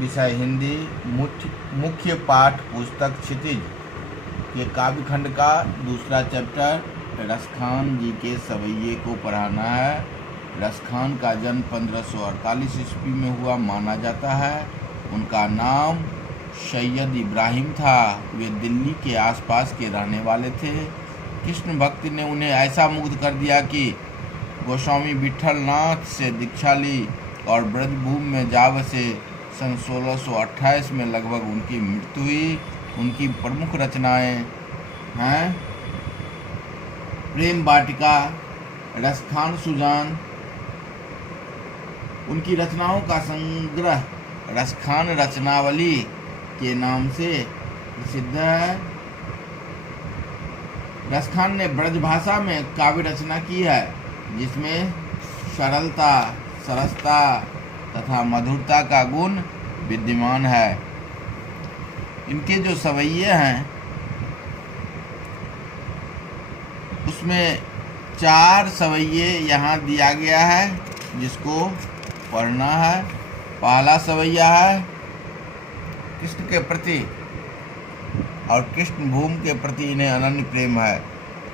विषय हिंदी। मुख्य पाठ पुस्तक क्षितिज के काव्यखंड का दूसरा चैप्टर रसखान जी के सवैये को पढ़ाना है। रसखान का जन्म 1548 ईस्वी में हुआ माना जाता है। उनका नाम सैयद इब्राहिम था। वे दिल्ली के आसपास के रहने वाले थे। कृष्ण भक्ति ने उन्हें ऐसा मुग्ध कर दिया कि गोस्वामी विठलनाथ से दीक्षा ली और ब्रजभूमि में जा बसे। सन 1628 में लगभग उनकी मृत्यु हुई। उनकी प्रमुख रचनाएं हैं प्रेम वाटिका, रसखान सुजान। उनकी रचनाओं का संग्रह रसखान रचनावली के नाम से प्रसिद्ध है। रसखान ने ब्रजभाषा में काव्य रचना की है जिसमें सरलता, सरसता तथा मधुरता का गुण विद्यमान है। इनके जो सवैये हैं उसमें 4 सवैये यहाँ दिया गया है जिसको पढ़ना है। पहला सवैया है कृष्ण के प्रति और कृष्ण भूमि के प्रति इन्हें अनन्य प्रेम है।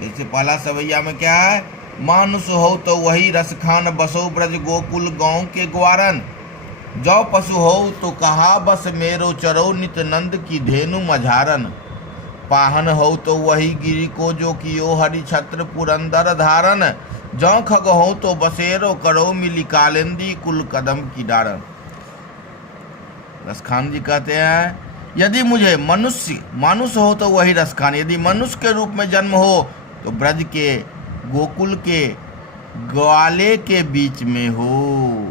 जैसे पहला सवैया में क्या है, मानुष हो तो वही रसखान बसो ब्रज गोकुल गाँव के ग्वारन। जो पशु हो तो कहा बस मेरो चरो नित नंद की धेनु मझारन। पाहन हो तो वही गिरी को जो कियो हरि छत्र पुरंदर धारन। जो खग हो तो बसेरो करो मिली कालिंदी कुल कदम की डारन। रसखान जी कहते हैं, यदि मुझे मनुष्य हो तो वही रसखान। यदि मनुष्य के रूप में जन्म हो तो ब्रज के गोकुल के ग्वाले के बीच में हो।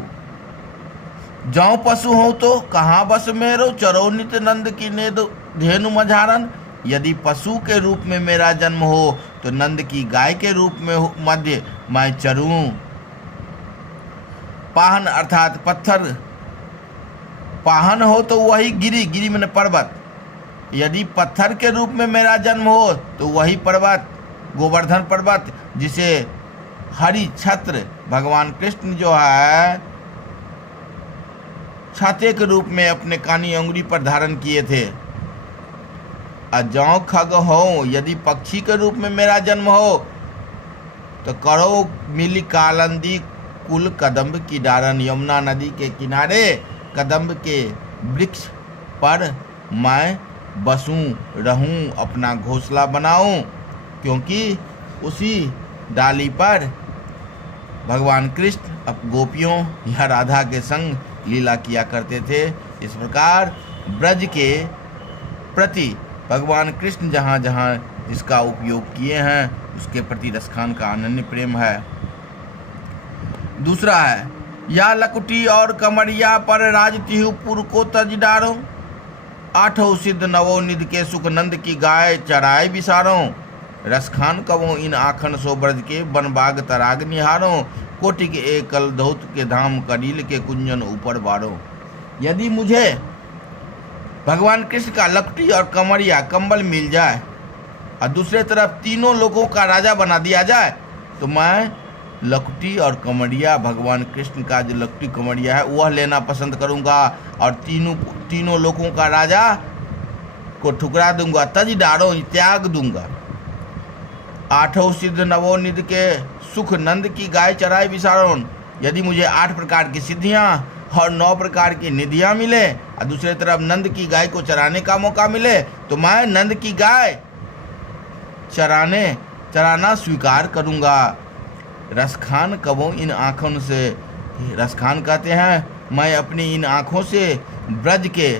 जौ पशु हो तो कहाँ बस मेरो चरो नित नंद की धेनु मझारन। यदि पशु के रूप में मेरा जन्म हो तो नंद की गाय के रूप में मध्य मैं चरूं। पाहन अर्थात पत्थर, पाहन हो तो वही गिरी मैंने पर्वत। यदि पत्थर के रूप में मेरा जन्म हो तो वही पर्वत गोवर्धन पर्वत जिसे हरि छत्र भगवान कृष्ण जो है छाते के रूप में अपने कानी अंगुली पर धारण किए थे। अजौ खग हो, यदि पक्षी के रूप में मेरा जन्म हो तो करो मिली कालंदी कुल कदम्ब की डारन। यमुना नदी के किनारे कदम्ब के वृक्ष पर मैं बसूं रहूं, अपना घोंसला बनाऊं, क्योंकि उसी डाली पर भगवान कृष्ण अब गोपियों या राधा के संग लीला किया करते थे। इस प्रकार ब्रज के प्रति भगवान कृष्ण जहाँ जहाँ जिसका उपयोग किए हैं उसके प्रति रसखान का अनन्य प्रेम है। दूसरा है, या लकुटी और कमरिया पर राज तिहुपुर को तज डारो। 8 सिद्ध नवो निध के सुख नंद की गाय चराए बिसारो। रसखान कवो इन आखन सो ब्रज के बन बाग तराग निहारो। कोटि के एकल धौत के धाम करील के कुंजन ऊपर बारो। यदि मुझे भगवान कृष्ण का लकटी और कमरिया कंबल मिल जाए और दूसरे तरफ तीनों लोगों का राजा बना दिया जाए तो मैं लकटी और कमरिया, भगवान कृष्ण का जो लकटी कमरिया है वह लेना पसंद करूंगा और तीनों लोगों का राजा को ठुकरा दूंगा, तज डारो त्याग दूंगा। 8 सिद्ध नवोनिध के सुख नंद की गाय चराए विसारोन। यदि मुझे 8 प्रकार की सिद्धियां और 9 प्रकार की निधियां मिले और दूसरे तरफ नंद की गाय को चराने का मौका मिले तो मैं नंद की गाय चराना स्वीकार करूंगा। रसखान कबो इन आँखों से, रसखान कहते हैं, मैं अपनी इन आँखों से ब्रज के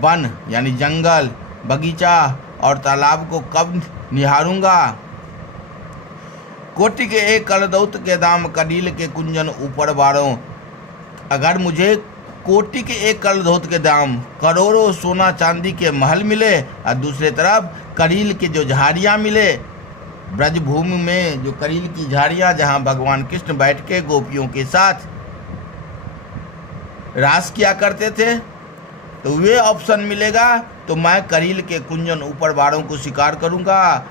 वन यानी जंगल, बगीचा और तालाब को कब निहारूंगा। कोटि के एक कलदौत के दाम करील के कुंजन ऊपर बारों। अगर मुझे कोटि के एक कलदौत के दाम करोड़ों सोना चांदी के महल मिले और दूसरे तरफ करील के जो झाड़ियाँ मिले, ब्रजभूमि में जो करील की झाड़ियाँ जहाँ भगवान कृष्ण बैठ के गोपियों के साथ रास किया करते थे, तो वे ऑप्शन मिलेगा तो मैं करील के कुंजन ऊपर बारों को शिकार करूँगा,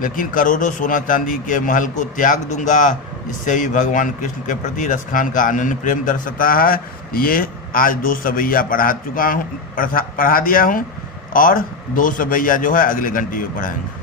लेकिन करोड़ों सोना चांदी के महल को त्याग दूंगा जिससे भी भगवान कृष्ण के प्रति रसखान का अनन्य प्रेम दर्शाता है। ये आज 2 सवैया पढ़ा दिया हूँ और 2 सवैया जो है अगले घंटे में पढ़ाएंगे।